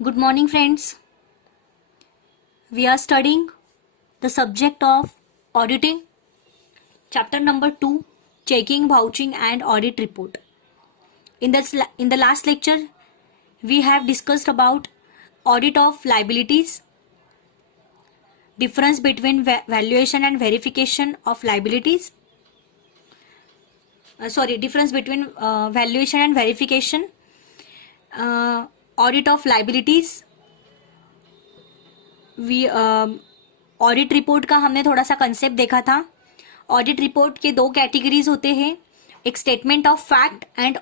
Good morning, friends. We are studying the subject of auditing, chapter number 2, checking, vouching, and audit report. In the last lecture, we have discussed about audit of liabilities, difference between valuation and verification of liabilities. Difference between valuation and verification, audit of liabilities. Audit report का हमने थोड़ा सा concept देखा था. Audit report के दो categories होते हैं, एक statement of fact and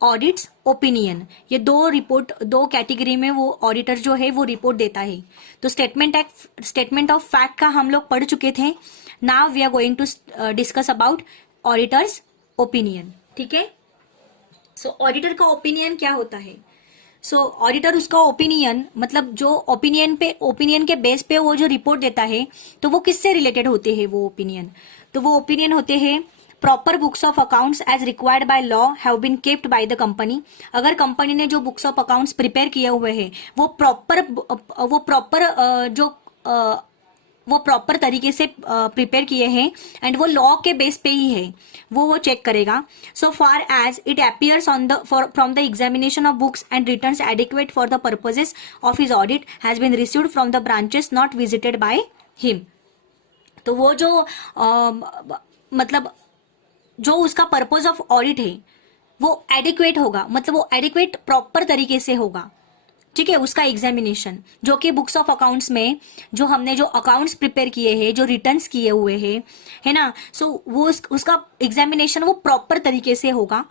audits opinion. ये दो कैटेगरी में वो ऑडिटर जो है वो रिपोर्ट देता है. तो स्टेटमेंट ऑफ फैक्ट का हम लोग पढ़ चुके थे. Now we are going to discuss about auditor's opinion. ठीक है. सो ऑडिटर का ओपिनियन क्या होता है? ऑडिटर उसका ओपिनियन, मतलब जो ओपिनियन के बेस पे वो जो रिपोर्ट देता है, तो वो किससे रिलेटेड होते हैं वो ओपिनियन? तो वो ओपिनियन होते हैं proper books of accounts as required by law have been kept by the company. अगर कंपनी ने जो बुक्स ऑफ अकाउंट्स प्रिपेयर किए हुए हैं वो प्रॉपर तरीके से प्रिपेयर किए हैं एंड वो लॉ के बेस पे ही है, वो चेक करेगा. So far as it appears from the examination of books and returns adequate for the purposes of his audit has been received from the branches not visited by him. तो वो जो मतलब जो उसका पर्पज ऑफ ऑडिट है वो adequate होगा, मतलब वो एडिक्वेट प्रॉपर तरीके से होगा. ठीक है. उसका एग्जामिनेशन जो कि बुक्स ऑफ अकाउंट्स में जो हमने जो अकाउंट्स प्रिपेयर किए हैं, जो रिटर्न्स किए हुए हैं, है ना, वो उसका एग्जामिनेशन वो प्रॉपर तरीके से होगा.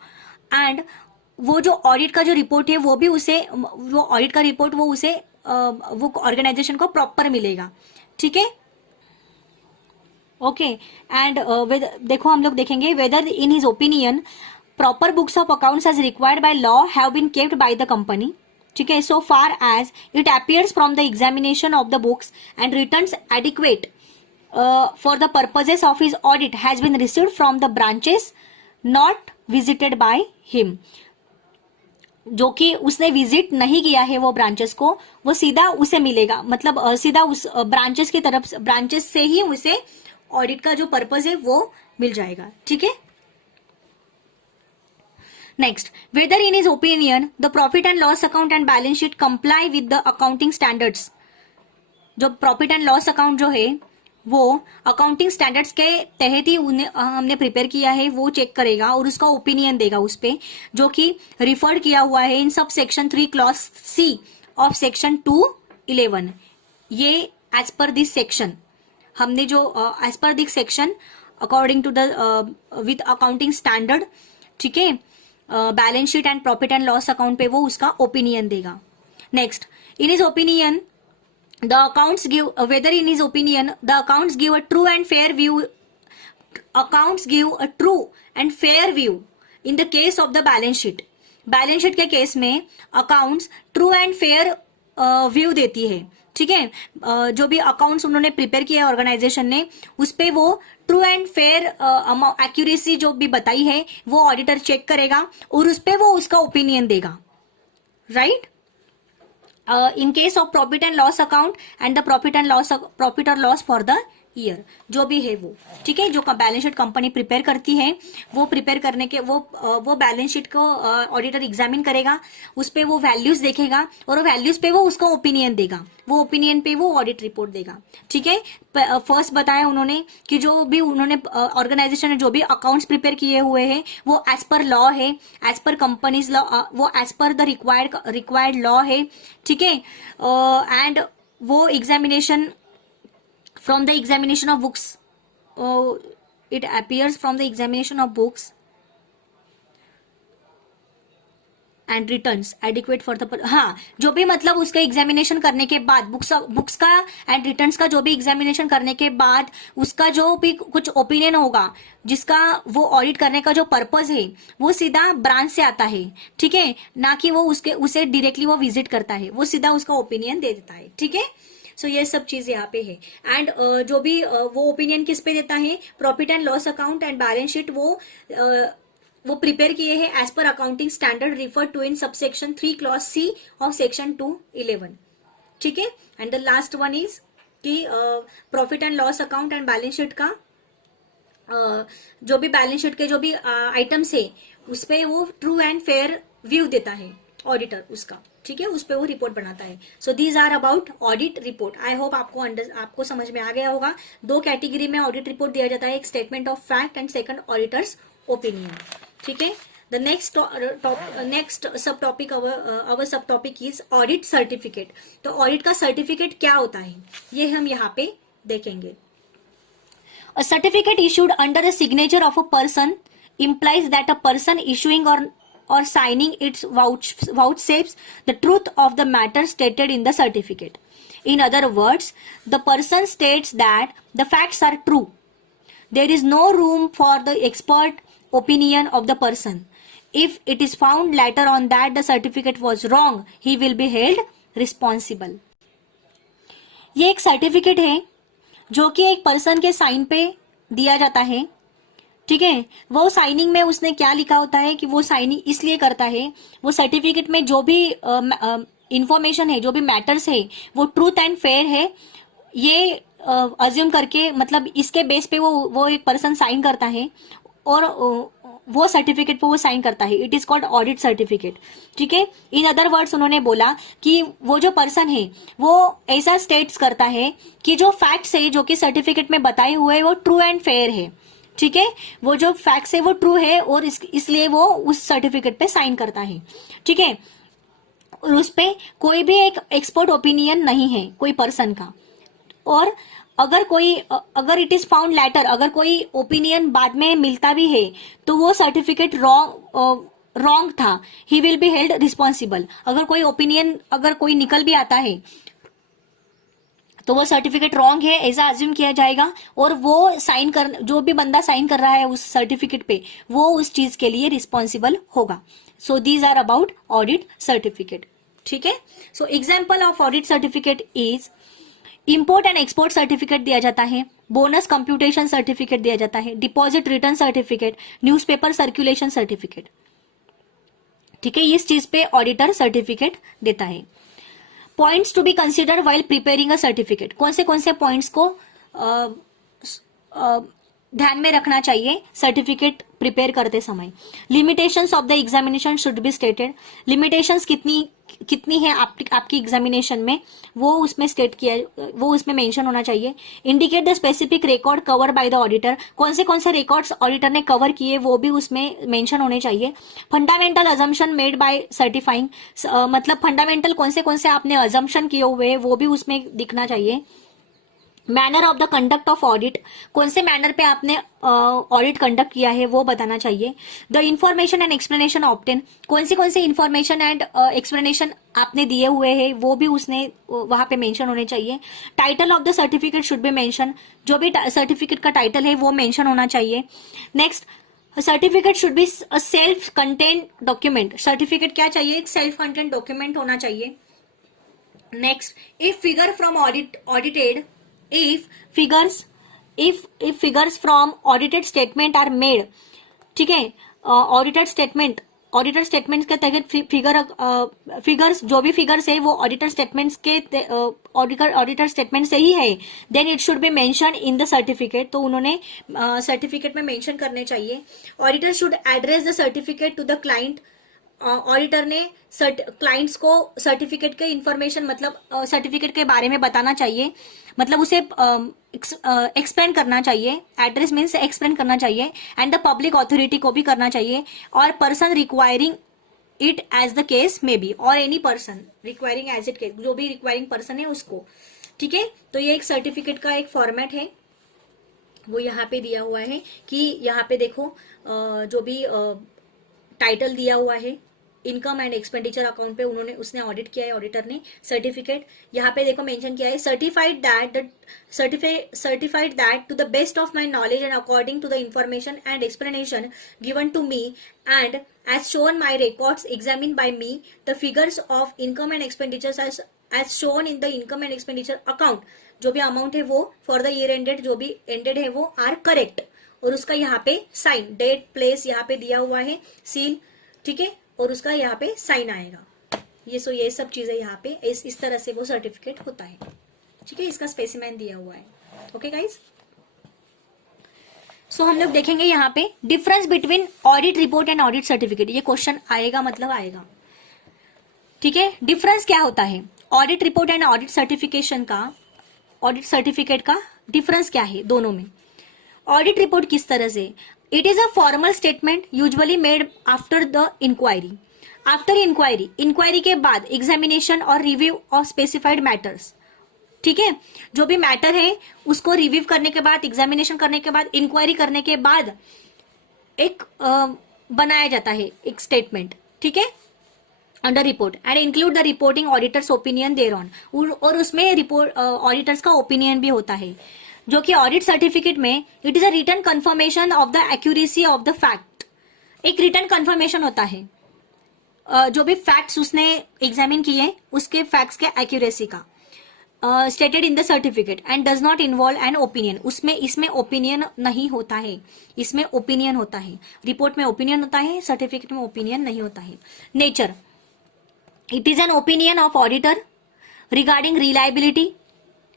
एंड वो जो ऑडिट का जो रिपोर्ट है वो भी वो ऑडिट का रिपोर्ट वो ऑर्गेनाइजेशन को प्रॉपर मिलेगा. ठीक है. ओके. एंड देखो हम लोग देखेंगे whether in his opinion proper books of accounts as required by law have been kept by the company. ठीक है. So far as it appears from the examination of the books and returns adequate for the purposes of his audit has been received from the branches not visited by him. जो कि उसने visit नहीं किया है वो branches को, वो सीधा उसे मिलेगा, मतलब सीधा उस ब्रांचेस से ही उसे ऑडिट का जो पर्पज है वो मिल जाएगा. ठीक है. Next, whether in his opinion the profit and loss account and balance sheet comply with the accounting standards. जो प्रॉफिट एंड लॉस अकाउंट जो है वो अकाउंटिंग स्टैंडर्ड्स के तहत ही हमने प्रिपेयर किया है वो चेक करेगा और उसका ओपिनियन देगा उस पे, जो कि रिफर्ड किया हुआ है in sub section 3 clause C of section 211. ये एज पर दिस सेक्शन हमने जो as per this section according to the with accounting standard. ठीक है. Balance sheet and profit and loss account पे वो उसका ओपिनियन देगा. Next, in his opinion the accounts give whether in his opinion the accounts give a true and fair view in the case of the balance sheet. Balance sheet के case में accounts true and fair view देती है. ठीक है. जो भी accounts उन्होंने prepare किया है ऑर्गेनाइजेशन ने, उस पे वो ट्रू एंड फेयर एक्यूरेसी जो भी बताई है वो ऑडिटर चेक करेगा और उस पे वो उसका ओपिनियन देगा. Right. In case of profit and loss account and the profit और लॉस फॉर द ईयर जो भी है वो. ठीक है. जो बैलेंस शीट कंपनी प्रिपेयर करती है वो प्रिपेयर करने के वो बैलेंस शीट को ऑडिटर एग्जामिन करेगा, उस पे वो वैल्यूज देखेगा और वैल्यूज पे वो उसका ओपिनियन देगा. वो ओपिनियन पे वो ऑडिट रिपोर्ट देगा. ठीक है. फर्स्ट बताया उन्होंने कि जो भी उन्होंने ऑर्गेनाइजेशन ने जो भी अकाउंट्स प्रिपेयर किए हुए हैं वो एज पर लॉ है, एज पर कंपनीज लॉ, वो as per the required law है. ठीक है. एंड वो examination from the examination of books, it appears from the examination of books and returns adequate for the हाँ, जो भी मतलब उसका एग्जामिनेशन करने के बाद बुक्स का एंड रिटर्न्स का जो भी एग्जामिनेशन करने के बाद उसका जो भी कुछ ओपिनियन होगा जिसका वो ऑडिट करने का जो पर्पज है वो सीधा ब्रांच से आता है. ठीक है. ना कि वो उसे डायरेक्टली वो विजिट करता है, वो सीधा उसका ओपिनियन दे देता है. ठीक है. सो ये सब चीज यहाँ पे है. एंड जो भी वो ओपिनियन किस पे देता है, profit and loss account and balance sheet वो वो प्रिपेयर किए हैं as per accounting standard refer to in subsection 3 clause C of section 211. ठीक है. And the last one is कि profit and loss account and balance sheet का जो भी बैलेंस शीट के जो भी आइटम्स है उस पे वो ट्रू एंड फेयर व्यू देता है ऑडिटर उसका. ठीक है, उस पे वो रिपोर्ट बनाता है. So these are about audit report. I hope आपको समझ में आ गया होगा. 2 कैटेगरी में ऑडिट रिपोर्ट दिया जाता है, एक statement of fact and second auditors opinion. ठीक है. द नेक्स्ट सब टॉपिक अवर सब टॉपिक इज ऑडिट सर्टिफिकेट. तो ऑडिट का सर्टिफिकेट क्या होता है ये हम यहाँ पे देखेंगे. A certificate issued under the signature of a person implies that a person issuing or signing it vouchsafes the truth of the matter stated in the certificate. In other words, the person states that the facts are true. There is no room for the expert opinion of the person. If it is found later on that the certificate was wrong, he will be held responsible. ये एक certificate है जो कि एक person के sign पे दिया जाता है. ठीक है. वो साइनिंग में उसने क्या लिखा होता है कि वो साइनिंग इसलिए करता है, वो सर्टिफिकेट में जो भी इंफॉर्मेशन है, जो भी मैटर्स है, वो ट्रूथ एंड फेयर है ये अज्यूम करके, मतलब इसके बेस पे वो एक पर्सन साइन करता है और वो सर्टिफिकेट पे वो साइन करता है. It is called audit certificate. ठीक है. इन अदर वर्ड्स उन्होंने बोला कि वो जो पर्सन है वो ऐसा स्टेट्स करता है कि जो फैक्ट्स है जो कि सर्टिफिकेट में बताए हुए हैं वो ट्रू एंड फेयर है. ठीक है. वो जो फैक्ट्स है वो ट्रू है और इसलिए वो उस सर्टिफिकेट पे साइन करता है. ठीक है. और उस पे कोई भी एक एक्सपर्ट ओपिनियन नहीं है कोई पर्सन का. और अगर इट इज फाउंड लेटर, अगर कोई ओपिनियन बाद में मिलता भी है तो वो सर्टिफिकेट रॉन्ग था, he will be held responsible. अगर कोई ओपिनियन अगर कोई निकल भी आता है तो वो सर्टिफिकेट रॉन्ग है ऐसा अज्यूम किया जाएगा और वो जो भी बंदा साइन कर रहा है उस सर्टिफिकेट पे वो उस चीज के लिए रिस्पॉन्सिबल होगा. So these are about audit certificate. ठीक है. So example of audit certificate is import and export certificate दिया जाता है, बोनस कंप्यूटेशन सर्टिफिकेट दिया जाता है, deposit return certificate, newspaper circulation certificate. ठीक है. इस चीज पे ऑडिटर सर्टिफिकेट देता है. Points to be consider while preparing a certificate. कौन से पॉइंट्स को ध्यान में रखना चाहिए सर्टिफिकेट प्रिपेयर करते समय. Limitations of the examination should be stated. Limitations कितनी है आपकी एग्जामिनेशन में वो उसमें स्टेट किया, वो उसमें मेंशन होना चाहिए. Indicate the specific record cover by the auditor. कौन से रिकॉर्ड्स ऑडिटर ने कवर किए वो भी उसमें मेंशन होने चाहिए. Fundamental assumption made by certifying. मतलब फंडामेंटल कौन से आपने अजम्पशन किए हुए वो भी उसमें दिखना चाहिए. Manner of the conduct of audit. कौन से मैनर पे आपने ऑडिट कंडक्ट किया है वो बताना चाहिए. The information and explanation obtain. कौन से इंफॉर्मेशन एंड एक्सप्लेनेशन आपने दिए हुए हैं वो भी उसने वहां पे मेंशन होने चाहिए. Title of the certificate should be mention. जो भी सर्टिफिकेट का टाइटल है वो मेंशन होना चाहिए. Next, certificate should be a self content document. Certificate क्या चाहिए, एक सेल्फ कंटेंट डॉक्यूमेंट होना चाहिए. Next, if figure from audited if figures from audited statement are made. ठीक है. ऑडिटर स्टेटमेंट के तहत फिगर्स जो भी फिगर्स है वो ऑडिटर स्टेटमेंट्स के ऑडिटर स्टेटमेंट से ही है, then it should be mention in the certificate. तो उन्होंने सर्टिफिकेट में मेंशन करने चाहिए. Auditor should address the certificate to the client. ऑडिटर ने क्लाइंट्स को सर्टिफिकेट के इंफॉर्मेशन मतलब सर्टिफिकेट के बारे में बताना चाहिए, मतलब उसे एक्सप्लेन करना चाहिए. एड्रेस मीन्स एक्सप्लेन करना चाहिए. एंड द पब्लिक अथॉरिटी को भी करना चाहिए. और person requiring it as the case may be, और any person requiring as it case, जो भी रिक्वायरिंग पर्सन है उसको. ठीक है. तो ये एक सर्टिफिकेट का एक फॉर्मेट है, वो यहाँ पे दिया हुआ है कि यहाँ पे देखो जो भी टाइटल दिया हुआ है इनकम एंड एक्सपेंडिचर अकाउंट पे उसने ऑडिट किया है ऑडिटर ने. सर्टिफिकेट यहाँ पे देखो मेंशन किया है, certified that to the best of my knowledge and according to the information and explanation given to me and as shown my records examine by me, the figures of income and expenditure as shown in the income and expenditure account. जो भी amount है वो for the year ended जो भी ended है वो are correct. और उसका यहाँ पे साइन, डेट प्लेस यहाँ पे दिया हुआ है, सील, ठीक है, और उसका यहाँ पे साइन आएगा। ये सब चीजें यहाँ पे इस तरह से वो सर्टिफिकेट होता है, ठीक है। इसका स्पेसिमेन दिया हुआ है। ओके गाइज, सो हम लोग देखेंगे यहाँ पे difference between audit report and audit certificate. ये क्वेश्चन आएगा, मतलब आएगा, ठीक है। डिफरेंस क्या होता है audit report and audit certification का, ऑडिट सर्टिफिकेट का डिफरेंस क्या है दोनों में। ऑडिट रिपोर्ट किस तरह से, it is a formal statement usually made after the inquiry. After inquiry, inquiry के बाद एग्जामिनेशन और रिव्यू ऑफ स्पेसिफाइड मैटर्स, ठीक है। जो भी मैटर है उसको रिव्यू करने के बाद, एग्जामिनेशन करने के बाद, इंक्वायरी करने के बाद एक बनाया जाता है एक स्टेटमेंट, ठीक है, under report, and include the reporting auditor's opinion thereon, और उसमें रिपोर्ट ऑडिटर्स का ओपिनियन भी होता है। जो कि ऑडिट सर्टिफिकेट में it is a written confirmation of the accuracy of the fact. एक रिटन कंफर्मेशन होता है जो भी फैक्ट्स उसने एग्जामिन किए उसके फैक्ट्स के एक्यूरेसी का, stated in the certificate, and does not involve an opinion. इसमें ओपिनियन नहीं होता है, इसमें ओपिनियन होता है। रिपोर्ट में ओपिनियन होता है, सर्टिफिकेट में ओपिनियन नहीं होता है। Nature, it is an opinion of auditor regarding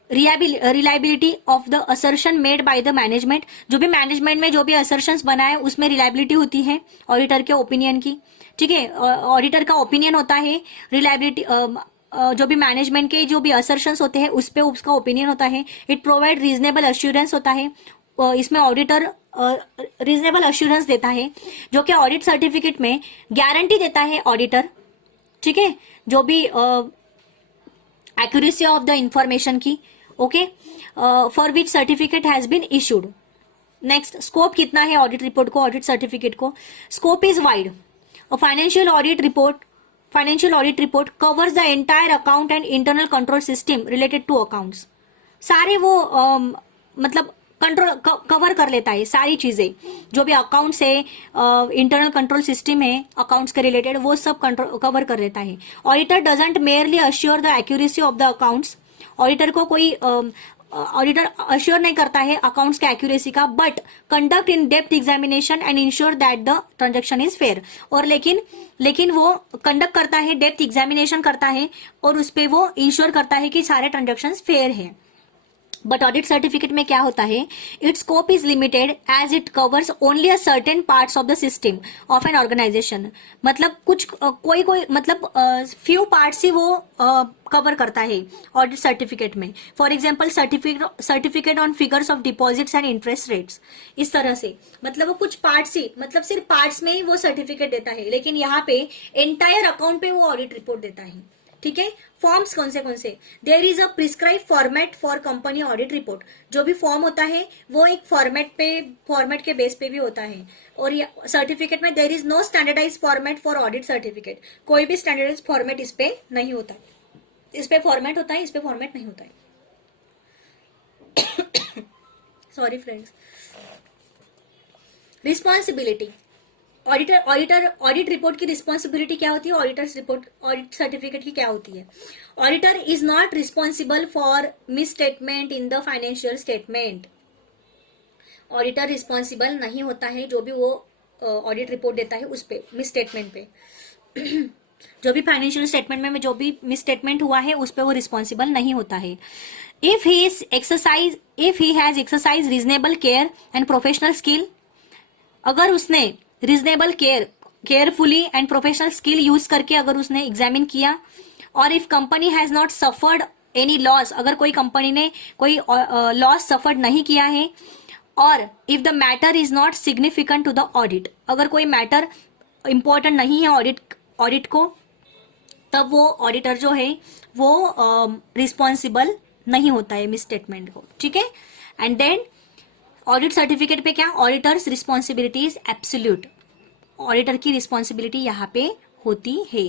reliability of the assertion made by the management. जो भी मैनेजमेंट में जो भी असर्शंस बनाए उसमें रिलायबिलिटी होती है ऑडिटर के ओपिनियन की, ठीक है। ऑडिटर का ओपिनियन होता है, रिलायबिलिटी जो भी मैनेजमेंट के जो भी असर्शंस होते हैं उस पे उसका ओपिनियन होता है। इट प्रोवाइड रीजनेबल अश्योरेंस होता है, इसमें ऑडिटर रीजनेबल अश्योरेंस देता है, जो कि ऑडिट सर्टिफिकेट में गारंटी देता है ऑडिटर, ठीक है, जो भी एक्यूरेसी ऑफ द इंफॉर्मेशन की, okay, for which certificate has been issued. Next, scope कितना है ऑडिट रिपोर्ट को, ऑडिट सर्टिफिकेट को, scope is wide. Financial audit report covers the entire account and internal control system related to accounts. सारे वो मतलब control cover कर लेता है, सारी चीजें जो भी अकाउंट्स है, इंटरनल कंट्रोल सिस्टम है अकाउंट्स के रिलेटेड, वो सब कंट्रोल कवर कर लेता है। Auditor doesn't merely assure the accuracy of the accounts. Auditor को कोई ऑडिटर अश्योर नहीं करता है अकाउंट्स के एक्यूरेसी का, but conduct in depth examination and ensure that the transaction is fair. और लेकिन वो कंडक्ट करता है, डेप्थ एग्जामिनेशन करता है और उस पर वो इंश्योर करता है कि सारे ट्रांजेक्शन फेयर है। बट ऑडिट सर्टिफिकेट में क्या होता है, its scope is limited as it covers only a certain parts of the system of an organisation. मतलब कुछ कोई मतलब फ्यू पार्ट्स ही वो कवर करता है ऑडिट सर्टिफिकेट में। For example certificate on figures of deposits and interest rates, इस तरह से, मतलब वो कुछ पार्ट्स ही, मतलब सिर्फ पार्ट्स में ही वो सर्टिफिकेट देता है, लेकिन यहाँ पे एंटायर अकाउंट पे वो ऑडिट रिपोर्ट देता है, ठीक है। फॉर्म्स कौन से, there is a prescribe format for company audit report. जो भी फॉर्म होता है वो एक फॉर्मेट के बेस पे भी होता है। और सर्टिफिकेट में there is no standardise format for audit certificate. कोई भी स्टैंडर्डाइज फॉर्मेट इस पे नहीं होता है, इस पे फॉर्मेट होता है, इस पे फॉर्मेट नहीं होता है। Sorry friends. Responsibility, audit report की रिस्पॉन्सिबिलिटी क्या होती है, ऑडिटर्स रिपोर्ट ऑडिट सर्टिफिकेट की क्या होती है। Auditor is not responsible for miss statement in the financial statement. Auditor responsible नहीं होता है जो भी वो ऑडिट रिपोर्ट देता है उस पे, मिस स्टेटमेंट पे। जो भी फाइनेंशियल स्टेटमेंट में जो भी मिस स्टेटमेंट हुआ है उस पे वो रिस्पॉन्सिबल नहीं होता है। If he has exercise reasonable care and professional skill, अगर उसने reasonable carefully and professional skill use करके अगर उसने एग्जामिन किया, और if company has not suffered any loss, अगर कोई कंपनी ने कोई लॉस सफर्ड नहीं किया है, और if the matter is not significant to the audit, अगर कोई मैटर इंपॉर्टेंट नहीं है ऑडिट को, तब वो ऑडिटर जो है वो रिस्पॉन्सिबल नहीं होता है मिस स्टेटमेंट को, ठीक है। एंड देन ऑडिट सर्टिफिकेट पे क्या, auditors responsibility is absolute. Auditor की रिस्पॉन्सिबिलिटी यहाँ पे होती है,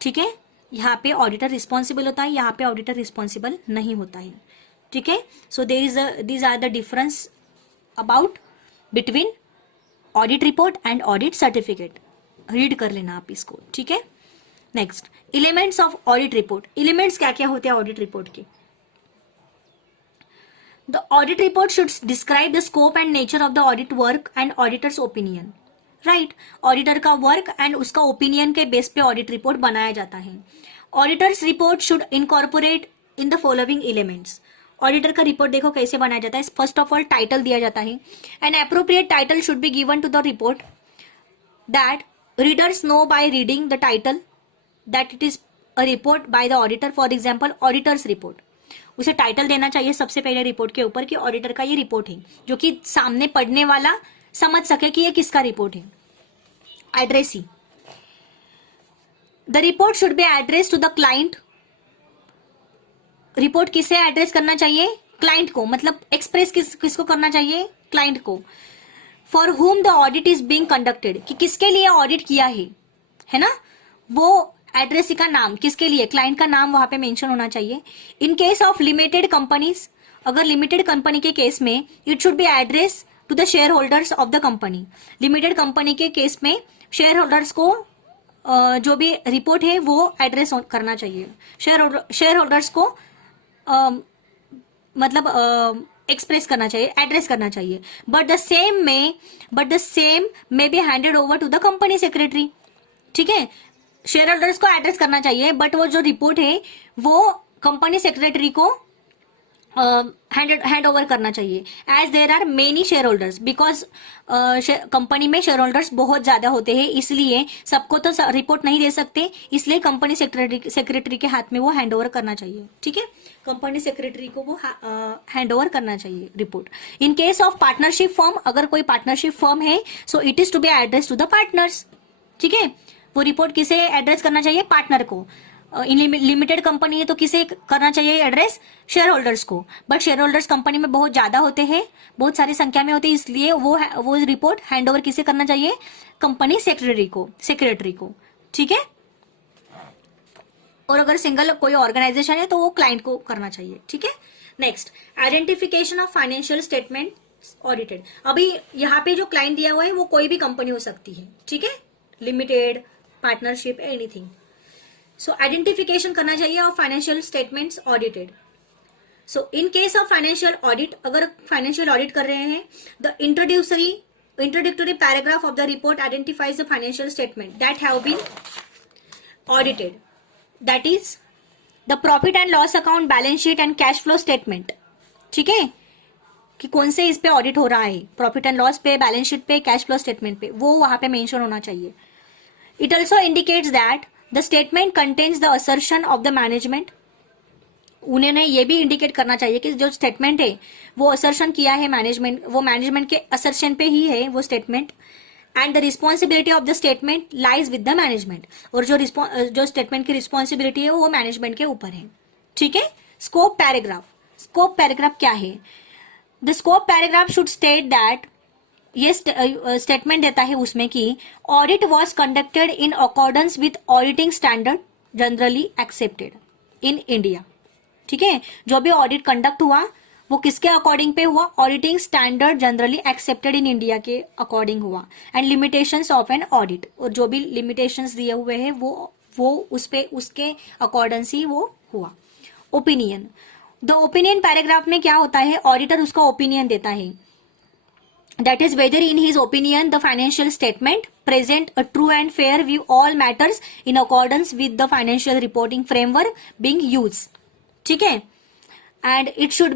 ठीक है। यहाँ पे ऑडिटर रिस्पॉन्सिबल होता है, यहाँ पे ऑडिटर रिस्पॉन्सिबल नहीं होता है, ठीक है। So these are the difference about between audit report and audit certificate. Read कर लेना आप इसको, ठीक है। Next, elements of audit report. Elements क्या क्या होते हैं ऑडिट रिपोर्ट के। The audit report should describe the scope and nature of the audit work and auditor's opinion, right. Auditor का वर्क एंड उसका ओपिनियन के बेस पे ऑडिट रिपोर्ट बनाया जाता है। Auditor's report should incorporate in the following elements. Auditor का report देखो कैसे बनाया जाता है। फर्स्ट ऑफ ऑल टाइटल दिया जाता है। An appropriate title should be given to the report that readers know by reading the title that it is a report by the auditor. For example auditor's report, उसे title देना चाहिए सबसे पहले report के ऊपर कि ऑडिटर का ये रिपोर्ट है, जो कि सामने पढ़ने वाला समझ सके कि ये किसका रिपोर्ट है। Addressee, the report should be address to the client. Report किसे एड्रेस करना चाहिए? क्लाइंट को, मतलब एक्सप्रेस किसको करना चाहिए? क्लाइंट को। For whom the audit is being conducted, कि किसके लिए ऑडिट किया है ना, वो एड्रेसी का नाम, किसके लिए, क्लाइंट का नाम वहां पे मेंशन होना चाहिए। In case of limited companies, अगर लिमिटेड कंपनी के केस में it should be address to the share holders of the company. Limited company के केस में शेयर होल्डर्स को जो भी रिपोर्ट है वो एड्रेस करना चाहिए, शेयर होल्डर्स को मतलब एक्सप्रेस करना चाहिए, एड्रेस करना चाहिए। But the same may be handed over to the company secretary, ठीक है। शेयर होल्डर्स को एड्रेस करना चाहिए, बट वो जो रिपोर्ट है वो कंपनी सेक्रेटरी को हैंड ओवर करना चाहिए। As there are many shareholders, because company में शेयर होल्डर्स बहुत ज्यादा होते हैं, इसलिए सबको तो रिपोर्ट नहीं दे सकते, इसलिए कंपनी सेक्रेटरी के हाथ में वो हैंड ओवर करना चाहिए, ठीक है। कंपनी सेक्रेटरी को वो हैंड ओवर करना चाहिए report. In case of partnership firm, अगर कोई पार्टनरशिप फर्म है, so it is to be address to the partners, ठीक है। वो रिपोर्ट किसे एड्रेस करना चाहिए? पार्टनर को। इन लिमिटेड कंपनी है तो किसे करना चाहिए एड्रेस? शेयर होल्डर्स को। बट शेयर होल्डर्स कंपनी में बहुत ज्यादा होते हैं, बहुत सारी संख्या में होते हैं, इसलिए वो रिपोर्ट हैंड ओवर किसे करना चाहिए? कंपनी सेक्रेटरी को, ठीक है। और अगर सिंगल कोई ऑर्गेनाइजेशन है तो वो क्लाइंट को करना चाहिए, ठीक है। Next, identification of financial statement audited. अभी यहाँ पे जो क्लाइंट दिया हुआ है वो कोई भी कंपनी हो सकती है, ठीक है, limited, partnership, anything. So identification करना चाहिए of financial statements audited. So in case of financial audit, अगर फाइनेंशियल ऑडिट कर रहे हैं, the introductory paragraph of the report identifies the financial statement that have been audited, that is the profit and loss account, balance sheet and cash flow statement, ठीक है, कि कौन से इस पे ऑडिट हो रहा है, प्रॉफिट एंड लॉस पे, बैलेंस शीट पे, कैश फ्लो स्टेटमेंट पे, वो वहां पे मेंशन होना चाहिए। It also indicates that the statement contains the assertion of the management. उन्होंने ये भी इंडिकेट करना चाहिए कि जो स्टेटमेंट है वो असर्शन किया है मैनेजमेंट, वो मैनेजमेंट के असर्शन पे ही है वो statement. And the responsibility of the statement lies with the management, और जो स्टेटमेंट की रिस्पॉन्सिबिलिटी है वो मैनेजमेंट के ऊपर है, ठीक है। स्कोप पैराग्राफ क्या है? The scope paragraph should state that, ये स्टेटमेंट देता है उसमें कि audit was conducted in accordance with auditing standard generally accepted in India, ठीक है। जो भी ऑडिट कंडक्ट हुआ वो किसके अकॉर्डिंग पे हुआ? Auditing standard generally accepted in India के अकॉर्डिंग हुआ। And limitations of an audit, और जो भी लिमिटेशंस दिए हुए हैं वो उसके अकॉर्डेंस ही वो हुआ। ओपिनियन, द ओपिनियन पैराग्राफ में क्या होता है? ऑडिटर उसका ओपिनियन देता है, that is whether in his opinion the financial statement present a true and fair view all matters in accordance with the financial reporting framework being used, ठीक है। and it should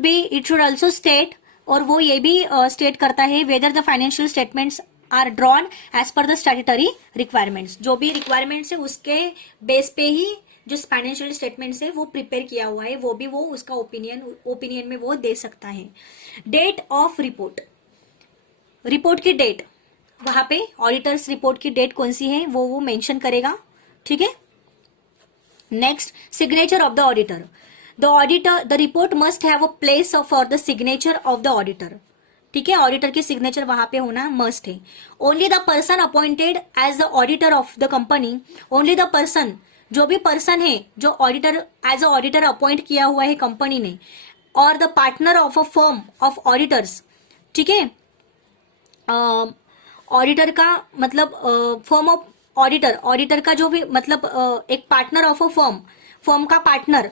also state, और वो ये भी state करता है whether the financial statements are drawn as per the statutory requirements, जो भी रिक्वायरमेंट्स है उसके बेस पे ही जो फाइनेंशियल स्टेटमेंट्स है वो प्रिपेयर किया हुआ है, वो भी वो उसका ओपिनियन में वो दे सकता है। डेट ऑफ रिपोर्ट की डेट, वहां पे ऑडिटर्स रिपोर्ट की डेट कौन सी है वो मेंशन करेगा, ठीक है। Next, signature of the auditor. The report must have a place for the signature of the auditor, ठीक है। ऑडिटर की सिग्नेचर वहां पे होना मस्ट है। Only the person appointed as the auditor of the company, only the person, जो भी person है जो auditor as a auditor appoint किया हुआ है कंपनी ने, और the partner of a firm of auditors, ठीक है। ऑडिटर का मतलब फर्म ऑफ ऑडिटर का जो भी मतलब एक पार्टनर ऑफ अ फर्म का पार्टनर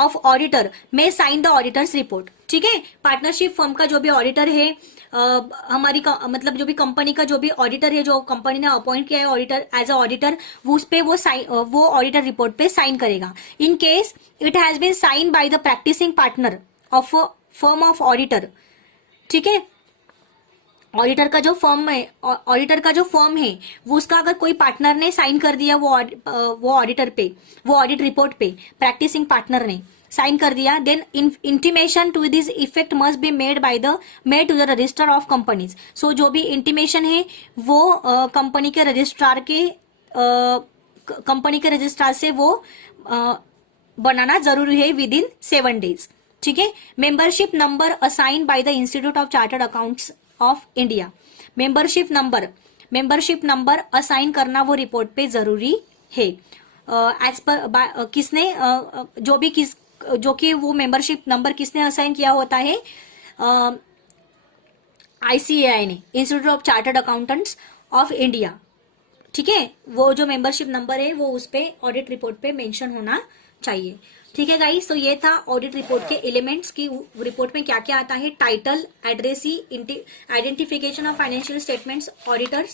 ऑफ ऑडिटर में साइन द ऑडिटर्स रिपोर्ट। ठीक है, पार्टनरशिप फर्म का जो भी ऑडिटर है, हमारी मतलब जो भी कंपनी का जो भी ऑडिटर है, जो कंपनी ने अपॉइंट किया है ऑडिटर एज अ ऑडिटर, वो उस पे वो ऑडिटर रिपोर्ट पे साइन करेगा। In case it has been sign by the practising partner of firm of auditor. ठीक है, ऑडिटर का जो फर्म है वो उसका अगर कोई पार्टनर ने साइन कर दिया वो ऑडिटर पे, वो ऑडिट रिपोर्ट पे प्रैक्टिसिंग पार्टनर ने साइन कर दिया, then intimation to this effect must be made to the registrar of companies. So जो भी इंटीमेशन है वो कंपनी के रजिस्ट्रार से वो बनाना जरूरी है विद इन 7 days। ठीक है, membership number assign by the institute of chartered accounts of India. Membership number assign करना वो रिपोर्ट पे जरूरी है। एज पर किसने जो कि वो मेंबरशिप नंबर किसने असाइन किया होता है, ICAI ने, institute of chartered accountants of India. ठीक है, वो जो मेंबरशिप नंबर है वो उस पे ऑडिट रिपोर्ट पे मेंशन होना चाहिए। ठीक है गाइस, तो ये था ऑडिट रिपोर्ट के एलिमेंट्स की रिपोर्ट में क्या क्या आता है। Title, addressee, identification of financial statements audited.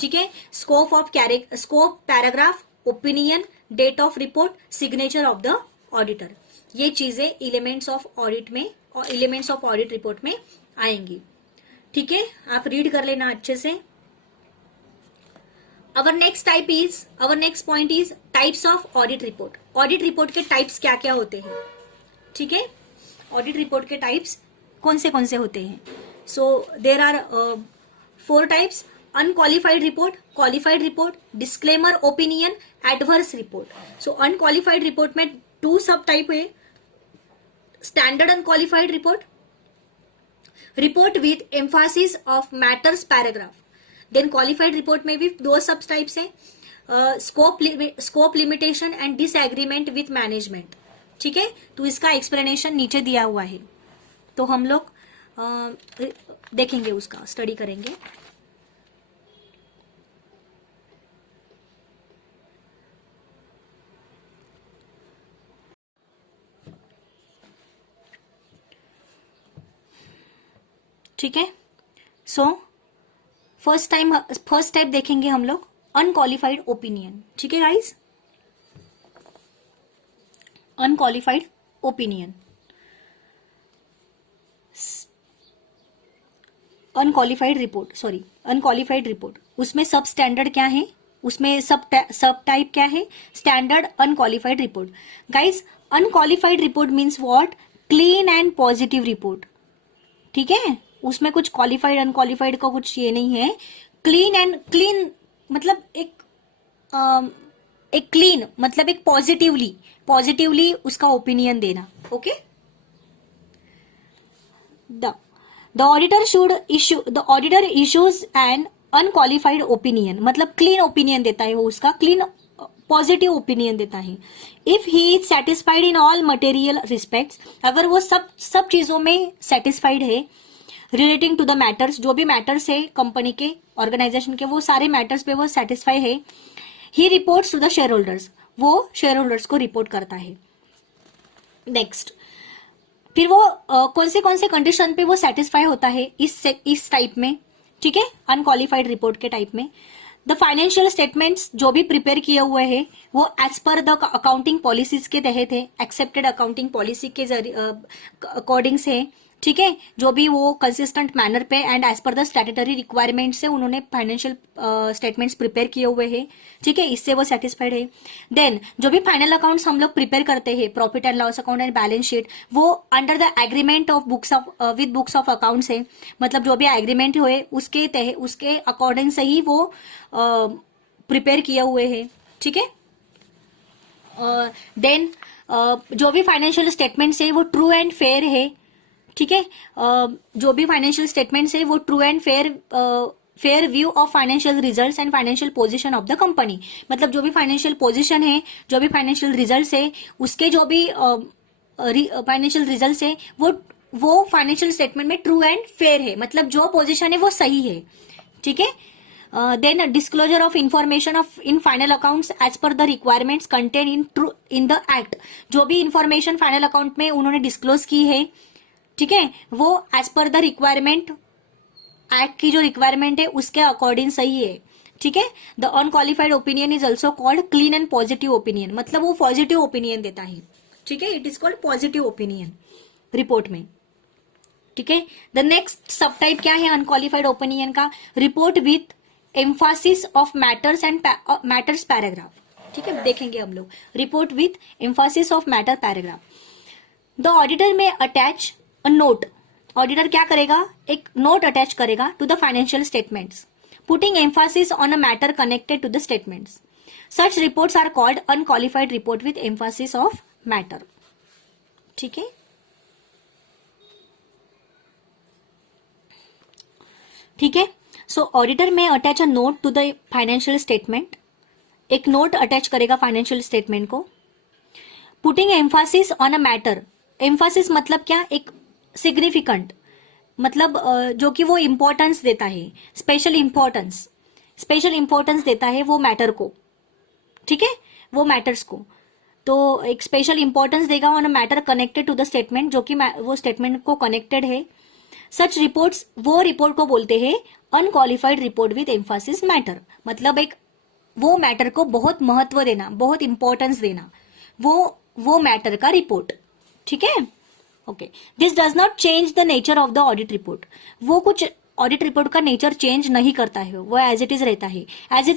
ठीक है, scope, paragraph, opinion, date of report, signature of the auditor. ये चीजें एलिमेंट्स ऑफ ऑडिट रिपोर्ट में आएंगी। ठीक है, आप रीड कर लेना अच्छे से। Our next point is types of audit report। Audit report के टाइप्स क्या क्या होते हैं। ठीक है, ऑडिट रिपोर्ट के टाइप्स कौन से होते हैं। So there are 4 types: unqualified report, qualified report, disclaimer, opinion, adverse report. So unqualified report में 2 सब टाइप है। Standard unqualified report with emphasis of matters paragraph. Then qualified report में भी 2 sub types है, scope limitation and disagreement with management. ठीक है, तो इसका explanation नीचे दिया हुआ है, तो हम लोग देखेंगे, उसका स्टडी करेंगे। ठीक है, सो फर्स्ट टाइप देखेंगे हम लोग अनक्वालिफाइड ओपिनियन। ठीक है guys, unqualified opinion, unqualified report, उसमें सब स्टैंडर्ड क्या है, उसमें सब टाइप क्या है, standard unqualified report. Guys, unqualified report means what, clean and positive report. ठीक है, उसमें कुछ क्वालिफाइड अनक्वालिफाइड का कुछ ये नहीं है। क्लीन मतलब एक क्लीन मतलब एक पॉजिटिवली उसका ओपिनियन देना। Okay, the auditor issues an unqualified opinion, मतलब क्लीन ओपिनियन देता है, वो उसका क्लीन पॉजिटिव ओपिनियन देता है। If he is satisfied in all material respects, अगर वो सब चीजों में सेटिस्फाइड है, रिलेटिंग टू द मैटर्स, जो भी मैटर्स है कंपनी के, ऑर्गेनाइजेशन के, वो सारे मैटर्स पे वो सेटिस्फाई है। He reports to the share holders, वो शेयर होल्डर्स को रिपोर्ट करता है। नेक्स्ट, फिर वो कौन से कंडीशन पे वो सेटिस्फाई होता है इस टाइप में। ठीक है, अनक्वालिफाइड रिपोर्ट के टाइप में द फाइनेंशियल स्टेटमेंट्स जो भी प्रिपेयर किए हुए हैं वो as per the accounting policies के तहत है, एक्सेप्टेड अकाउंटिंग पॉलिसी के अकॉर्डिंग से। ठीक है, जो भी वो कंसिस्टेंट मैनर पे and as per the statutory requirement से उन्होंने फाइनेंशियल स्टेटमेंट्स प्रिपेयर किए हुए हैं। ठीक है, इससे वो सेटिस्फाइड है। देन जो भी फाइनल अकाउंट्स हम लोग प्रिपेयर करते हैं, profit and loss account and balance sheet, वो under the agreement of books of accounts है, मतलब जो भी एग्रीमेंट हुए उसके अकॉर्डिंग से ही वो प्रिपेयर किए हुए हैं। ठीक है, देन जो भी फाइनेंशियल स्टेटमेंट्स है वो ट्रू एंड फेयर है। ठीक है, जो भी फाइनेंशियल स्टेटमेंट्स है वो true and fair view of financial results and financial position of the company, मतलब जो भी फाइनेंशियल पोजीशन है, जो भी फाइनेंशियल रिजल्ट्स है, उसके जो भी फाइनेंशियल रिजल्ट्स है वो फाइनेंशियल स्टेटमेंट में ट्रू एंड फेयर है, मतलब जो पोजीशन है वो सही है। ठीक है, then disclosure of information of in final accounts as per the requirements contain in in the act, जो भी इंफॉर्मेशन फाइनल अकाउंट में उन्होंने डिस्क्लोज की है, ठीक है, वो as per the requirement, act की जो रिक्वायरमेंट है उसके अकॉर्डिंग सही है, ठीक है। The unqualified opinion is also called clean and positive opinion, मतलब वो पॉजिटिव ओपिनियन देता है, ठीक है, it is called positive opinion report में, ठीक है। द नेक्स्ट सब टाइप क्या है अनक्वालिफाइड ओपिनियन का, report with emphasis of matters and matters paragraph, ठीक है, देखेंगे हम लोग report with emphasis of matter paragraph. The auditor में अटैच अ नोट, ऑडिटर क्या करेगा, एक नोट अटैच करेगा to the financial statements, putting emphasis on a matter connected to the statements. Such reports are called unqualified report with emphasis of matter, ठीक है। ठीक है, so auditor में attach a note to the financial statement, एक note attach करेगा financial statement को, putting emphasis on a matter, emphasis मतलब क्या, एक सिग्निफिकेंट, मतलब जो कि वो इंपॉर्टेंस देता है, स्पेशल इंपॉर्टेंस देता है वो मैटर को, ठीक है, वो मैटर्स को, तो एक स्पेशल इंपॉर्टेंस देगा on a matter connected to the statement, जो कि वो स्टेटमेंट को कनेक्टेड है। सच रिपोर्ट्स, वो रिपोर्ट को बोलते हैं unqualified report with Mphasis matter, मतलब एक वो मैटर को बहुत महत्व देना, बहुत इंपॉर्टेंस देना, वो मैटर का रिपोर्ट, ठीक है। Okay, this does not change the nature of the audit report, वो कुछ ऑडिट रिपोर्ट का नेचर चेंज नहीं करता है, वो एज इट इज रहता है, as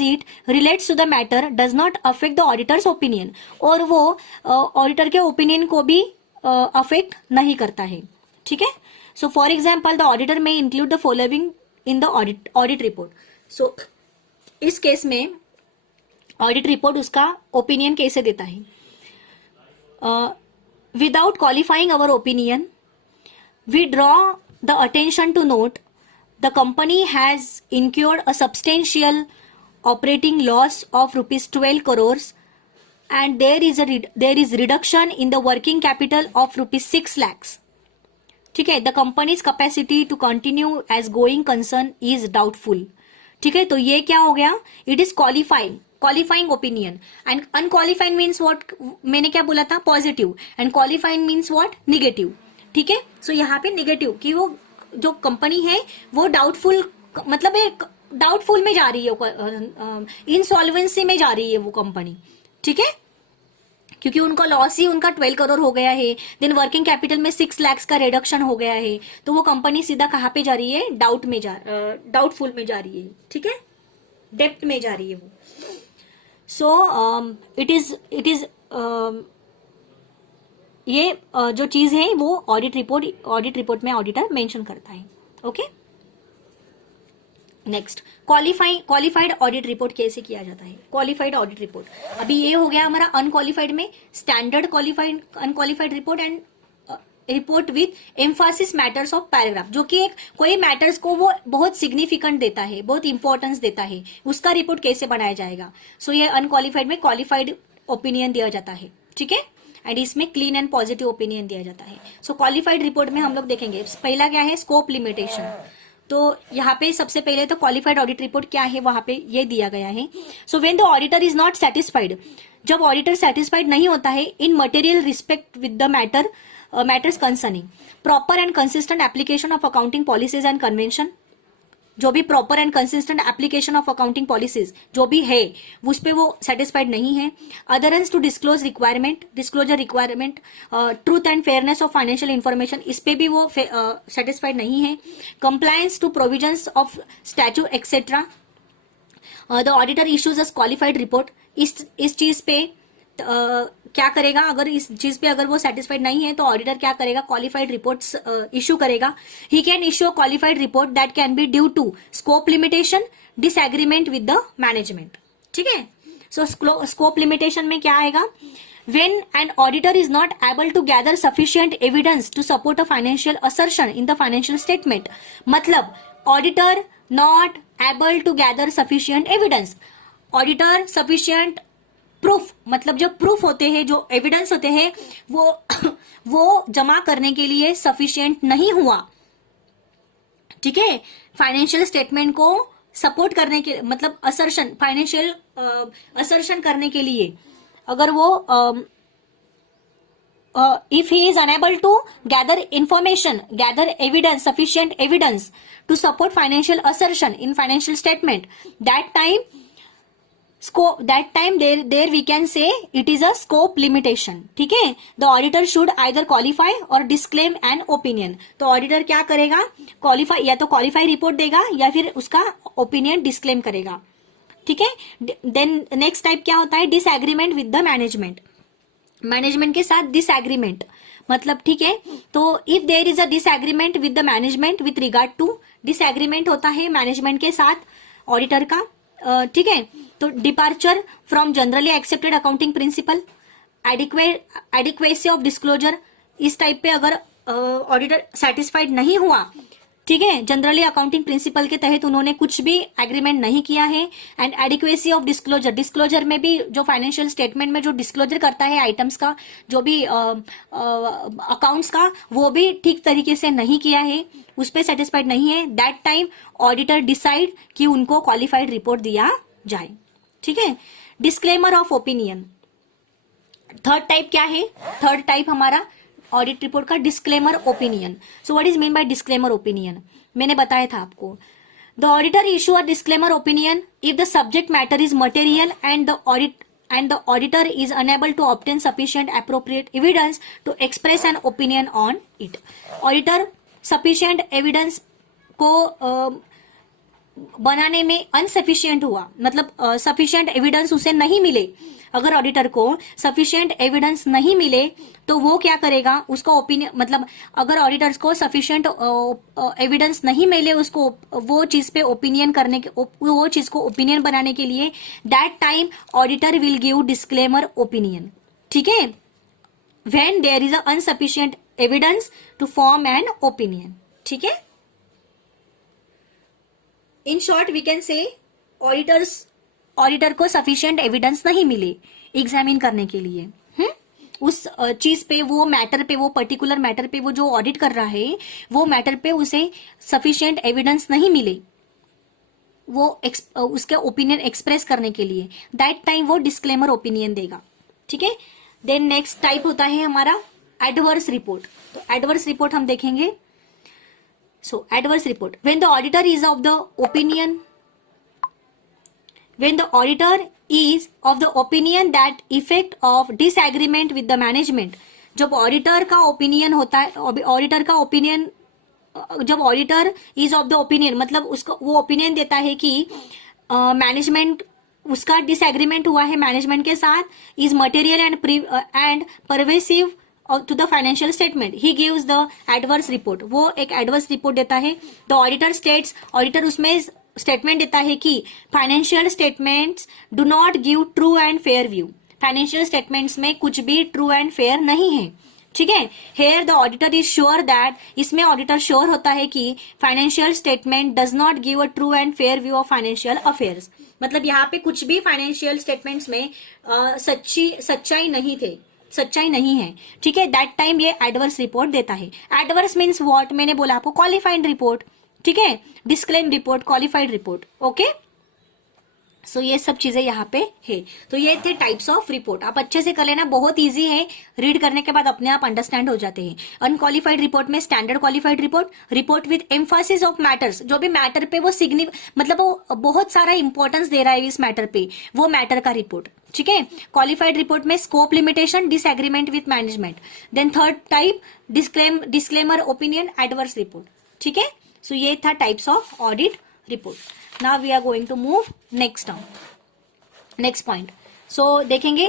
it relates to the matter does not affect the auditor's opinion, और वो ऑडिटर के ओपिनियन को भी अफेक्ट नहीं करता है, ठीक है। So for example the auditor में include the following in the audit report, so इस केस में ऑडिट रिपोर्ट उसका ओपिनियन कैसे देता है, without qualifying our opinion, we draw the attention to note the company has incurred a substantial operating loss of rupees 12 crores and there is reduction in the working capital of rupees 6 lakhs, ठीक है। The company's capacity to continue as going concern is doubtful, ठीक है, तो ये क्या हो गया, it is qualifying opinion, and unqualified means what, मैंने क्या बोला था, positive, and qualified means what, negative, ठीक है। सो यहाँ पे निगेटिव कि वो जो कंपनी है वो डाउटफुल, मतलब एक डाउटफुल में जा रही है, इंसॉल्वेंसी में जा रही है वो कंपनी, ठीक है, क्योंकि उनका लॉस ही उनका 12 करोड़ हो गया है, देन वर्किंग कैपिटल में 6 लाख का रिडक्शन हो गया है, तो वो कंपनी सीधा कहाँ पे जा रही है, डाउटफुल में जा रही है, ठीक है, डेप्ट में जा रही है वो। सो इट इज ये जो चीज है वो ऑडिट रिपोर्ट में ऑडिटर मेंशन करता है, okay. Next, qualified audit report कैसे किया जाता है, क्वालिफाइड ऑडिट रिपोर्ट, अभी ये हो गया हमारा अनक्वालिफाइड में, standard qualified unqualified report and report with Mphasis matters of paragraph, जो कि एक कोई मैटर्स को वो बहुत सिग्निफिकेंट देता है, बहुत इंपॉर्टेंस देता है, उसका रिपोर्ट कैसे बनाया जाएगा। सो ये अनक्वालिफाइड में क्वालिफाइड ओपिनियन दिया जाता है, ठीक है, एंड इसमें क्लीन एंड पॉजिटिव ओपिनियन दिया जाता है। सो क्वालिफाइड रिपोर्ट में हम लोग देखेंगे, पहला क्या है, स्कोप लिमिटेशन, तो यहाँ पे सबसे पहले तो क्वालिफाइड ऑडिट रिपोर्ट क्या है, वहां पे ये दिया गया है। So when the auditor is not satisfied, जब ऑडिटर सेटिस्फाइड नहीं होता है in material respect with the matters concerning proper and consistent application of accounting policies and convention, जो भी proper and consistent application of accounting policies जो भी है उस पे वो सेटिस्फाइड नहीं है, adherence to disclosure requirement, truth and fairness of financial information, इस पे भी वो सेटिस्फाइड नहीं है, compliance to provisions of statute etcetera, the auditor issues a qualified report, इस चीज पे क्या करेगा, अगर इस चीज पे अगर वो सेटिस्फाइड नहीं है तो ऑडिटर क्या करेगा, क्वालिफाइड रिपोर्ट्स इशू करेगा। He can issue qualified report that can be due to scope limitation, disagreement with the management, ठीक है। सो स्कोप लिमिटेशन में क्या आएगा, when an auditor is not able to gather sufficient evidence to support a financial assertion in the financial statement, मतलब auditor not able to gather sufficient evidence, auditor sufficient proof, मतलब जो proof होते हैं, जो evidence होते हैं वो जमा करने के लिए सफिशिएंट नहीं हुआ, ठीक है, फाइनेंशियल स्टेटमेंट को सपोर्ट करने के, मतलब असर्शन, फाइनेंशियल असर्शन करने के लिए अगर वो if he is unable to gather information, gather evidence, sufficient evidence to support financial assertion in financial statement, that time there we can say it is a scope limitation. ठीक है, the auditor should either qualify or disclaim an opinion. तो auditor क्या करेगा, qualify या तो qualify report देगा या फिर उसका ओपिनियन डिस्क्लेम करेगा. ठीक है. देन नेक्स्ट टाइप क्या होता है, disagreement with the management. Management के साथ डिसएग्रीमेंट मतलब, ठीक है, तो if there is a disagreement with the management with regard to, disagreement होता है मैनेजमेंट के साथ ऑडिटर का. ठीक है, तो departure from generally accepted accounting principle, adequacy of disclosure, इस टाइप पे अगर ऑडिटर सेटिस्फाइड नहीं हुआ, ठीक है, जनरली अकाउंटिंग प्रिंसिपल के तहत उन्होंने कुछ भी एग्रीमेंट नहीं किया है. And adequacy of disclosure, disclosure में भी जो फाइनेंशियल स्टेटमेंट में जो डिस्क्लोजर करता है आइटम्स का, जो भी अकाउंट्स का, वो भी ठीक तरीके से नहीं किया है, उस पर सेटिस्फाइड नहीं है. दैट टाइम ऑडिटर डिसाइड कि उनको क्वालिफाइड रिपोर्ट दिया जाए. ठीक है. Disclaimer of opinion, third type क्या है, थर्ड टाइप हमारा ऑडिट रिपोर्ट का disclaimer opinion. So what is mean by disclaimer opinion, मैंने बताया था आपको. The auditor issue a disclaimer opinion if the subject matter is material and the auditor is unable to obtain sufficient appropriate evidence to express an opinion on it. Auditor sufficient evidence को बनाने में अनसफिशिएंट हुआ, मतलब sufficient evidence उसे नहीं मिले. अगर auditor को सफिशिएंट एविडेंस नहीं मिले तो वो क्या करेगा, उसका ओपिनियन, मतलब अगर ऑडिटर्स को सफिशिएंट एविडेंस नहीं मिले उसको वो चीज पे ओपिनियन करने के, वो चीज को ओपिनियन बनाने के लिए, that time auditor will give disclaimer opinion. ठीक है, when there is a insufficient evidence to form an opinion. ठीक है. In short we can say auditor को सफिशिएंट एविडेंस नहीं मिले एग्जामिन करने के लिए. उस चीज पे, वो मैटर पे, वो पर्टिकुलर मैटर पे वो जो ऑडिट कर रहा है, वो मैटर पे उसे सफिशिएंट एविडेंस नहीं मिले वो उसके ओपिनियन एक्सप्रेस करने के लिए, दैट टाइम वो डिस्क्लेमर ओपिनियन देगा. ठीक है. देन नेक्स्ट टाइप होता है हमारा एडवर्स रिपोर्ट. तो एडवर्स रिपोर्ट हम देखेंगे. So, adverse report. When the auditor is of the opinion that effect of disagreement with the management, जब ऑडिटर का ओपिनियन होता है, ऑडिटर का ओपिनियन, जब auditor is of the opinion मतलब उसको वो ओपिनियन देता है कि मैनेजमेंट, उसका डिसएग्रीमेंट हुआ है मैनेजमेंट के साथ, is material and pervasive to the financial statement, he gives the adverse report. वो एक adverse report देता है. The auditor states, ऑडिटर उसमें स्टेटमेंट देता है कि financial statements do not give true and fair view. Financial statements में कुछ भी ट्रू एंड फेयर नहीं है. ठीक है. Here the auditor is sure that, इसमें ऑडिटर श्योर होता है कि financial statement does not give a true and fair view of financial affairs. मतलब यहाँ पे कुछ भी फाइनेंशियल स्टेटमेंट्स में सच्चाई नहीं है. ठीक है. दैट टाइम ये एडवर्स रिपोर्ट देता है. एडवर्स मीन्स व्हाट, मैंने बोला आपको, क्वालिफाइड रिपोर्ट. ठीक है. Disclaim report, qualified report. Okay. So ये सब चीजें यहाँ पे है. तो ये थे टाइप्स ऑफ रिपोर्ट. आप अच्छे से कर लेना, बहुत इजी है, रीड करने के बाद अपने आप अंडरस्टैंड हो जाते हैं. अनक्वालिफाइड रिपोर्ट में standard qualified report, report with Mphasis of matters, जो भी मैटर पे वो मतलब वो बहुत सारा इंपॉर्टेंस दे रहा है इस मैटर पे, वो मैटर का रिपोर्ट. ठीक है. क्वालिफाइड रिपोर्ट में scope limitation, disagreement with management. Then third type disclaimer opinion, adverse report. ठीक है. सो ये था types of audit report. Now we are going to move next point. So देखेंगे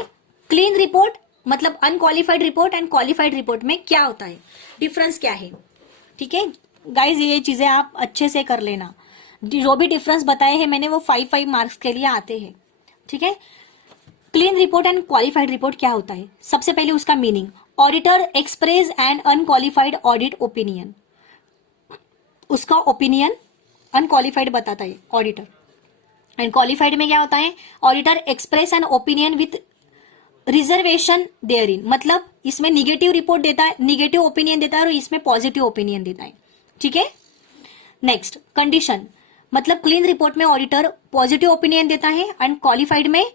क्लीन रिपोर्ट मतलब unqualified report and qualified report में क्या होता है, डिफरेंस क्या है. ठीक है गाइज, ये चीजें आप अच्छे से कर लेना. जो भी डिफरेंस बताए हैं मैंने वो 5 मार्क्स के लिए आते हैं. ठीक है. Clean report and qualified report क्या होता है, सबसे पहले उसका meaning. Auditor express and unqualified audit opinion. उसका ओपिनियन अनक्वालिफाइड बताता है ऑडिटर. एंड क्वालिफाइड में क्या होता है, auditor express an opinion with reservation therein, मतलब इसमें निगेटिव रिपोर्ट देता है, निगेटिव ओपिनियन देता है और इसमें पॉजिटिव ओपिनियन देता है. ठीक है. नेक्स्ट कंडीशन, मतलब क्लीन रिपोर्ट में ऑडिटर पॉजिटिव ओपिनियन देता है एंड क्वालिफाइड में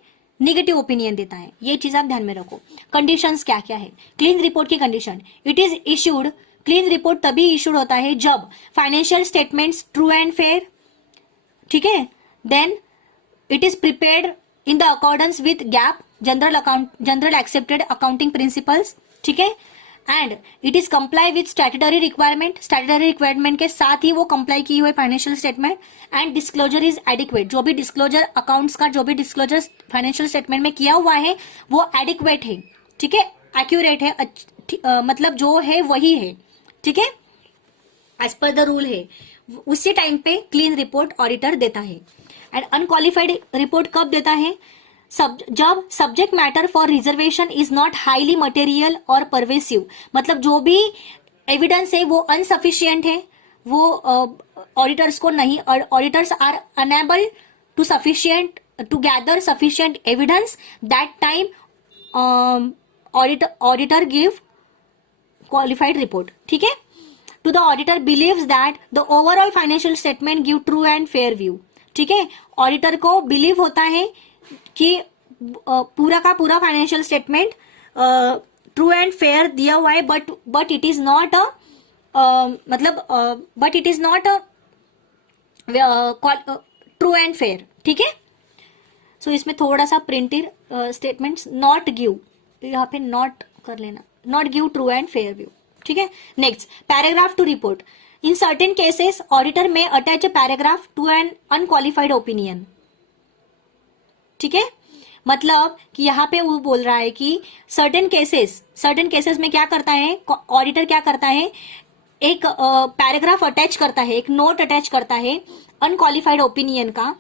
निगेटिव ओपिनियन देता है, ये चीज आप ध्यान में रखो। कंडीशंस क्या क्या है क्लीन रिपोर्ट की condition? It is issued, clean report तभी इश्यूड होता है जब financial statements true and fair, ठीक है, then it is prepared in the accordance with GAAP, general accepted accounting principles, ठीक है, and it is comply with statutory requirement, statutory requirement के साथ ही वो कंप्लाई की हुई financial statement, and disclosure is adequate, जो भी डिस्क्लोजर अकाउंट्स का जो भी डिस्क्लोजर फाइनेंशियल स्टेटमेंट में किया हुआ है वो एडिक्वेट है, ठीक है, एक्यूरेट है, मतलब जो है वही है, ठीक है, एज पर द रूल है, उसी टाइम पे क्लीन रिपोर्ट ऑडिटर देता है। एंड अनक्वालिफाइड रिपोर्ट कब देता है? जब subject matter for reservation is not highly material और परवेसिव, मतलब जो भी एविडेंस है वो अनसफिशियंट है, वो ऑडिटर्स को नहीं, auditors are unable to sufficient to gather sufficient evidence, that time auditor give qualified report, ठीक है। To the auditor believes that the overall financial statement give true and fair view, ठीक है, ऑडिटर को believe होता है कि पूरा का पूरा financial statement true and fair दिया हुआ है, but it is not a मतलब but it is not a true and fair, ठीक है। सो इसमें थोड़ा सा प्रिंटेड स्टेटमेंट्स नॉट गिव, यहाँ पे नॉट कर लेना, not give true and fair view, ठीक है। Next, paragraph to report. In certain cases auditor में attach a paragraph to an unqualified opinion, ठीक है, मतलब कि यहाँ पे वो बोल रहा है कि सर्टेन केसेस में क्या करता है ऑडिटर, क्या करता है, एक पैराग्राफ अटैच करता है, एक नोट अटैच करता है अनक्वालिफाइड ओपिनियन का,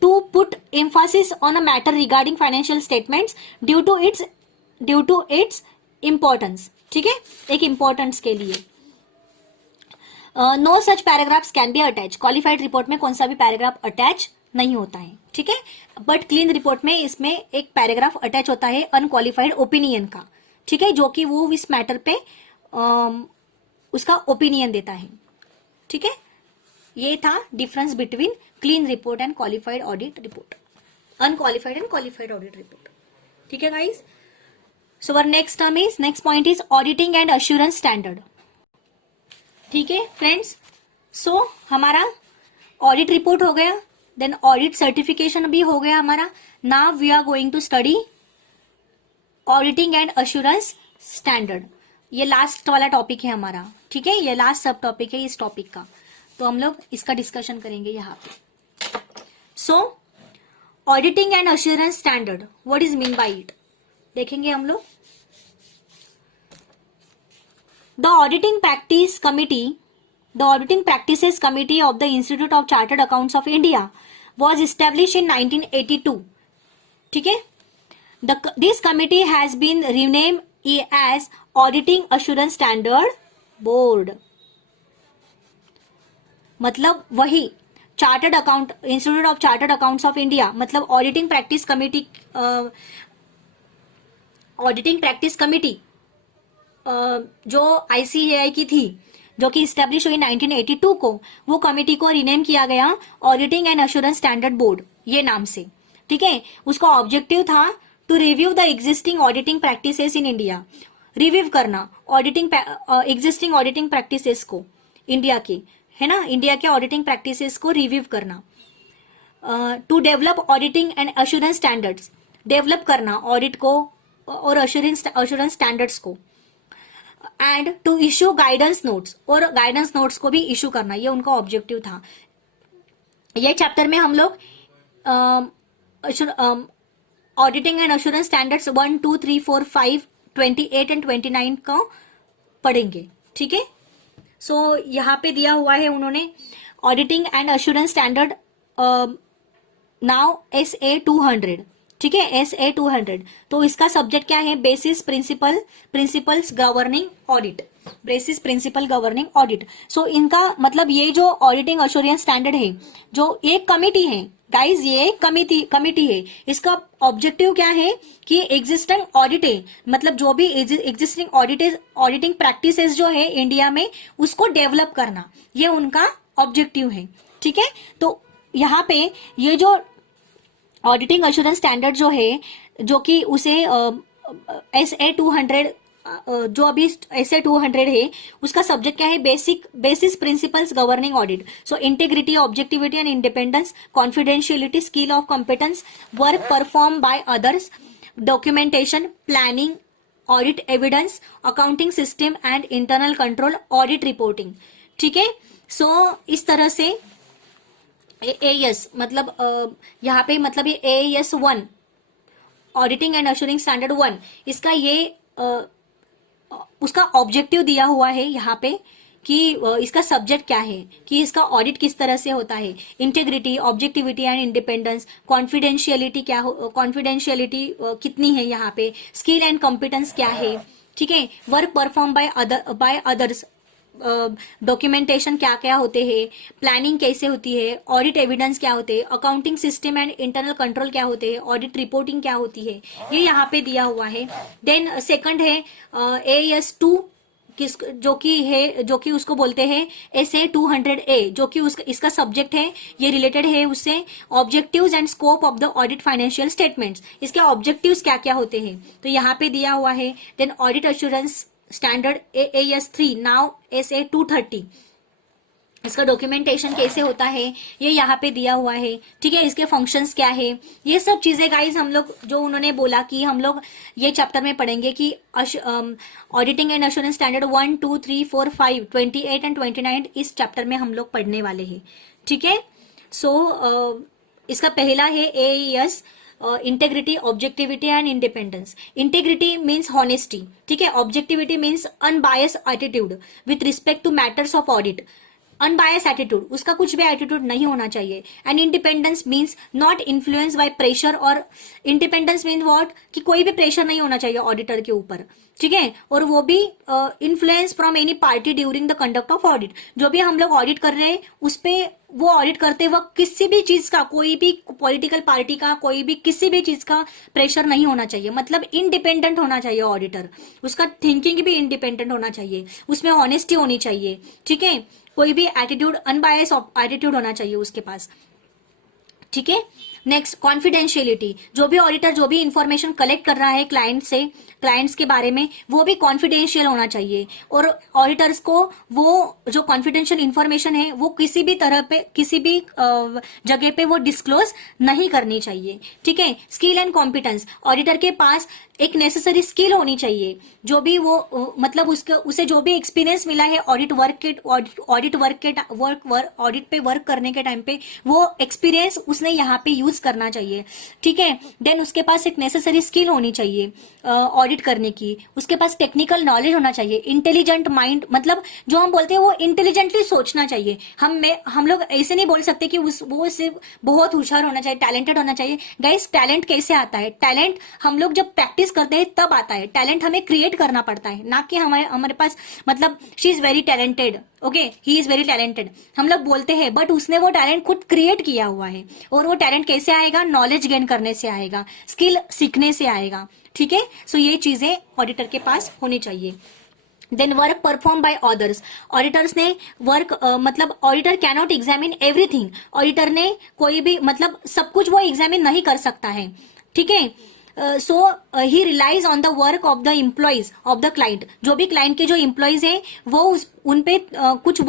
to put emphasis on a matter regarding financial statements due to its importance, ठीक है, एक इंपॉर्टेंस के लिए। No such paragraphs can be attach, qualified report में कौन सा भी पैराग्राफ अटैच नहीं होता है, ठीक है, बट क्लीन रिपोर्ट में इसमें एक पैराग्राफ अटैच होता है अनक्वालिफाइड ओपिनियन का, ठीक है, जो कि वो इस मैटर पे उसका ओपिनियन देता है, ठीक है। ये था difference between clean report and qualified audit report, unqualified and qualified audit report, ठीक है guys. So our next term is, next point is auditing and assurance standard, ठीक है फ्रेंड्स। सो हमारा ऑडिट रिपोर्ट हो गया, देन ऑडिट सर्टिफिकेशन भी हो गया हमारा। Now we are going to study auditing and assurance standard, ये लास्ट वाला टॉपिक है हमारा, ठीक है, ये लास्ट सब टॉपिक है इस टॉपिक का, तो हम लोग इसका डिस्कशन करेंगे यहाँ पे। So auditing and assurance standard, what is mean by it, देखेंगे हम लोग। The auditing practices committee of the Institute of Chartered Accounts of India was established in 1982. ठीक है, this committee has been renamed as Auditing Assurance Standard Board. मतलब वही chartered account institute of chartered accounts of India, मतलब auditing practice committee जो ICAI की थी, जो कि स्टैब्लिश हुई 1982 को, वो कमिटी को रिनेम किया गया auditing and assurance standard board, ये नाम से, ठीक है। उसका ऑब्जेक्टिव था to review the existing auditing practices in India, review करना एग्जिस्टिंग ऑडिटिंग प्रैक्टिसेस को, इंडिया के, है ना, इंडिया के ऑडिटिंग प्रैक्टिसेस को रिव्यू करना, to develop auditing and assurance standards, develop करना ऑडिट को और अश्योरेंस स्टैंडर्ड्स को, and to issue guidance notes, और गाइडेंस नोट्स को भी इश्यू करना, ये उनका ऑब्जेक्टिव था। ये चैप्टर में हम लोग auditing and assurance standards 1, 2, 3, 4, 5, 28 and 29 का पढ़ेंगे, ठीक है। सो यहाँ पे दिया हुआ है उन्होंने auditing and assurance standard now SA 200, ठीक है, SA 200। तो इसका सब्जेक्ट क्या है, basis principles governing audit, basis principle governing audit. So इनका मतलब ये जो ऑडिटिंग अश्योरेंस स्टैंडर्ड है, जो एक कमिटी है गाइज, ये कमिटी है, इसका ऑब्जेक्टिव क्या है कि एग्जिस्टिंग ऑडिट है, मतलब जो भी एग्जिस्टिंग ऑडिटिंग प्रैक्टिसेस जो है इंडिया में, उसको डेवलप करना, ये उनका ऑब्जेक्टिव है, ठीक है। तो यहाँ पे ये जो ऑडिटिंग एश्योरेंस स्टैंडर्ड जो है, जो कि उसे SA 200, जो अभी SA 200 है, उसका सब्जेक्ट क्या है, basis principles governing audit. So integrity, objectivity and independence, confidentiality, skill of competence, work perform by others, documentation, planning, audit evidence, accounting system and internal control, audit reporting. ठीक है, सो इस तरह से AAS मतलब यहाँ पे मतलब ये AAS 1 auditing and assuring standard 1, इसका ये उसका ऑब्जेक्टिव दिया हुआ है यहाँ पे कि इसका सब्जेक्ट क्या है, कि इसका ऑडिट किस तरह से होता है, integrity, objectivity and independence, confidentiality क्या हो, कॉन्फिडेंशियलिटी कितनी है यहाँ पे, स्किल एंड कॉम्पिटेंस क्या है। ठीक है, work perform by others, documentation क्या क्या होते हैं, प्लानिंग कैसे होती है, ऑडिट एविडेंस क्या होते हैं, accounting system and internal control क्या होते हैं, ऑडिट रिपोर्टिंग क्या होती है, ये यहाँ पे दिया हुआ है। देन सेकंड है AS 2, जो कि उसको बोलते हैं SA 200A, जो कि उसका इसका सब्जेक्ट है, ये रिलेटेड है उससे, objectives and scope of the audit financial statements, इसके ऑब्जेक्टिव्स क्या क्या होते हैं, तो यहाँ पे दिया हुआ है। Then audit assurance standard AAS 3, now SA 230, इसका डॉक्यूमेंटेशन कैसे होता है, ये यहाँ पे दिया हुआ है। ठीक है, इसके फंक्शंस क्या है, ये सब चीजें गाइज हम लोग जो उन्होंने बोला कि हम लोग ये चैप्टर में पढ़ेंगे कि auditing and assurance standard 1, 2, 3, 4, 5, 28 and 29 इस चैप्टर में हम लोग पढ़ने वाले हैं। ठीक है, सो इसका पहला है AAS integrity, objectivity and independence. Integrity means honesty, ठीक है, objectivity means unbiased attitude with respect to matters of audit, unbiased attitude, उसका कुछ भी एटीट्यूड नहीं होना चाहिए। And independence means not influence by pressure, और इंडिपेंडेंस मीन व्हाट, कि कोई भी प्रेशर नहीं होना चाहिए ऑडिटर के ऊपर। ठीक है, और वो भी influence from any party during the conduct of audit, जो भी हम लोग ऑडिट कर रहे हैं उस पे वो ऑडिट करते वक्त किसी भी चीज का, कोई भी पॉलिटिकल पार्टी का, कोई भी किसी भी चीज का प्रेशर नहीं होना चाहिए। मतलब इंडिपेंडेंट होना चाहिए ऑडिटर, उसका थिंकिंग भी इंडिपेंडेंट होना चाहिए, उसमें ऑनेस्टी होनी चाहिए। ठीक है, कोई भी एटीट्यूड, अनबायस एटीट्यूड होना चाहिए उसके पास। ठीक है, नेक्स्ट कॉन्फिडेंशियलिटी, जो भी ऑडिटर जो भी इंफॉर्मेशन कलेक्ट कर रहा है क्लाइंट से, क्लाइंट्स के बारे में, वो भी कॉन्फिडेंशियल होना चाहिए। और ऑडिटर्स को वो जो कॉन्फिडेंशियल इंफॉर्मेशन है वो किसी भी तरह पे, किसी भी जगह पे वो डिस्क्लोज नहीं करनी चाहिए। ठीक है, स्किल एंड कॉम्पिटेंस, ऑडिटर के पास एक नेसेसरी स्किल होनी चाहिए, जो भी वो मतलब उसे जो भी एक्सपीरियंस मिला है ऑडिट पे वर्क करने के टाइम पे, वो एक्सपीरियंस उसने यहाँ पे यूज करना चाहिए। ठीक है, देन उसके पास एक नेसेसरी स्किल होनी चाहिए ऑडिट करने की, उसके पास टेक्निकल नॉलेज होना चाहिए, इंटेलिजेंट माइंड, मतलब जो हम बोलते हैं वो इंटेलिजेंटली सोचना चाहिए। हम लोग ऐसे नहीं बोल सकते कि वो सिर्फ बहुत होशियार होना चाहिए, टैलेंटेड होना चाहिए। गाइस, टैलेंट कैसे आता है? टैलेंट हम लोग जब प्रैक्टिस करते हैं तब आता है। टैलेंट हमें क्रिएट करना पड़ता है, ना कि हमारे पास मतलब she is very talented, okay, he is very talented, हम लोग बोलते हैं, बट उसने वो टैलेंट खुद क्रिएट किया हुआ है। और वो टैलेंट कैसे आएगा? नॉलेज गेन करने से आएगा, स्किल सीखने से आएगा। ठीक है, सो ये चीजें ऑडिटर के पास होनी चाहिए। Then work perform by others, auditors ने वर्क मतलब auditor cannot examine everything, auditor ने कोई भी मतलब सब कुछ वो एग्जामिन नहीं कर सकता है। ठीक है, so he relies on the work of the employees of the client, जो भी क्लाइंट के जो एम्प्लॉइज है वो उन पे कुछ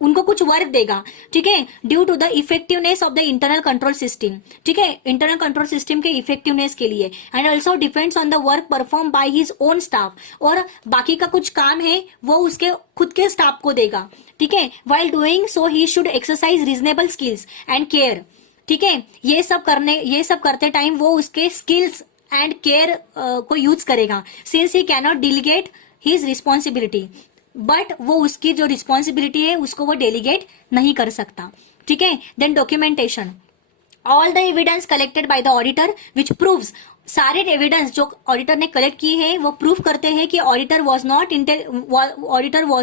उनको कुछ वर्क देगा। ठीक है, due to the effectiveness of the internal control system, ठीक है, इंटरनल कंट्रोल सिस्टम के इफेक्टिवनेस के लिए। And also depends on the work perform by his own staff, और बाकी का कुछ काम है वो उसके खुद के स्टाफ को देगा। ठीक है, while doing so he should exercise reasonable skills and care. ठीक है, ये सब करते टाइम वो उसके स्किल्स एंड केयर को यूज करेगा, since he cannot delegate his responsibility, but वो उसकी जो रिस्पॉन्सिबिलिटी है उसको वो डेलीगेट नहीं कर सकता। ठीक है, then documentation, all the evidence collected by the auditor which proves, सारे एविडेंस जो ऑडिटर ने कलेक्ट किए हैं वो प्रूफ करते हैं कि auditor was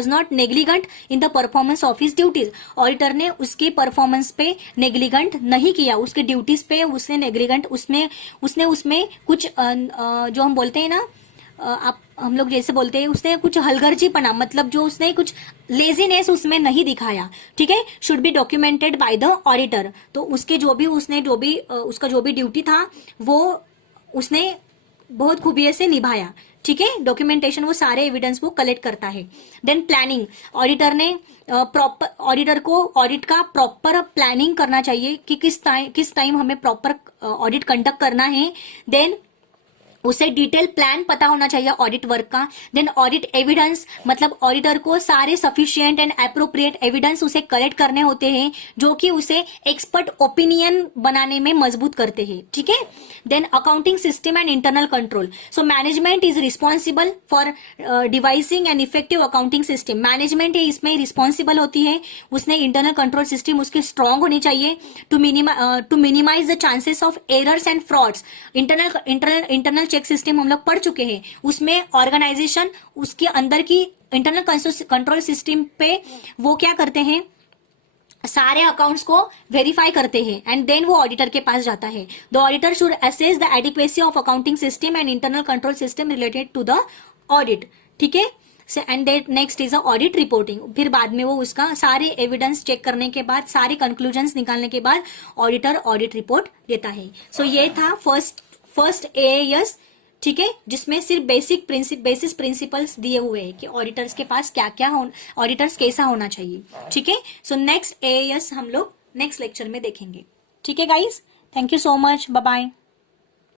not negligent in the performance of his duties, auditor ने उसकी परफॉर्मेंस पे नेग्लिजेंट नहीं किया, उसके ड्यूटीज पे उसने नेग्लिजेंट उसने उसमें कुछ जो हम बोलते हैं ना आप हम लोग जैसे बोलते हैं उसने कुछ हलगर्जीपना, मतलब जो उसने कुछ लेजीनेस उसमें नहीं दिखाया, ठीक है, should be documented bye the auditor. तो उसके जो भी उसका जो भी ड्यूटी था वो उसने बहुत खूबियत से निभाया, ठीक है। डॉक्यूमेंटेशन वो सारे एविडेंस को कलेक्ट करता है। देन प्लानिंग, ऑडिटर को ऑडिट का प्रॉपर प्लानिंग करना चाहिए कि किस टाइम हमें प्रॉपर ऑडिट कंडक्ट करना है। देन उसे डिटेल प्लान पता होना चाहिए ऑडिट वर्क का। देन ऑडिट एविडेंस, मतलब ऑडिटर को सारे सफिशिएंट एंड अप्रोप्रिएट एविडेंस उसे कलेक्ट करने होते हैं जो कि उसे एक्सपर्ट ओपिनियन बनाने में मजबूत करते हैं, ठीक है। Then accounting system and internal control, so management is responsible for devising an effective accounting system. Management इसमें रिस्पॉन्सिबल होती है, उसने इंटरनल कंट्रोल सिस्टम उसके स्ट्रांग होनी चाहिए to minimize the chances of errors and frauds. Internal check system हम लोग पढ़ चुके हैं, उसमें ऑर्गेनाइजेशन उसके अंदर की इंटरनल कंट्रोल सिस्टम पे वो क्या करते हैं, सारे अकाउंट्स को वेरीफाई करते हैं एंड देन वो ऑडिटर के पास जाता है। The auditor should assess the adequacy of accounting system and internal control system related to the audit, ठीक है। And that next is a audit reporting, फिर बाद में वो उसका सारे एविडेंस चेक करने के बाद, सारे कंक्लूजन्स निकालने के बाद ऑडिटर ऑडिट रिपोर्ट देता है। सो ये था फर्स्ट AAS, ठीक है, जिसमें सिर्फ बेसिस प्रिंसिपल्स दिए हुए हैं कि ऑडिटर्स के पास ऑडिटर्स कैसा होना चाहिए, ठीक है। सो नेक्स्ट AAS हम लोग नेक्स्ट लेक्चर में देखेंगे, ठीक है guys. Thank you so much, bye bye.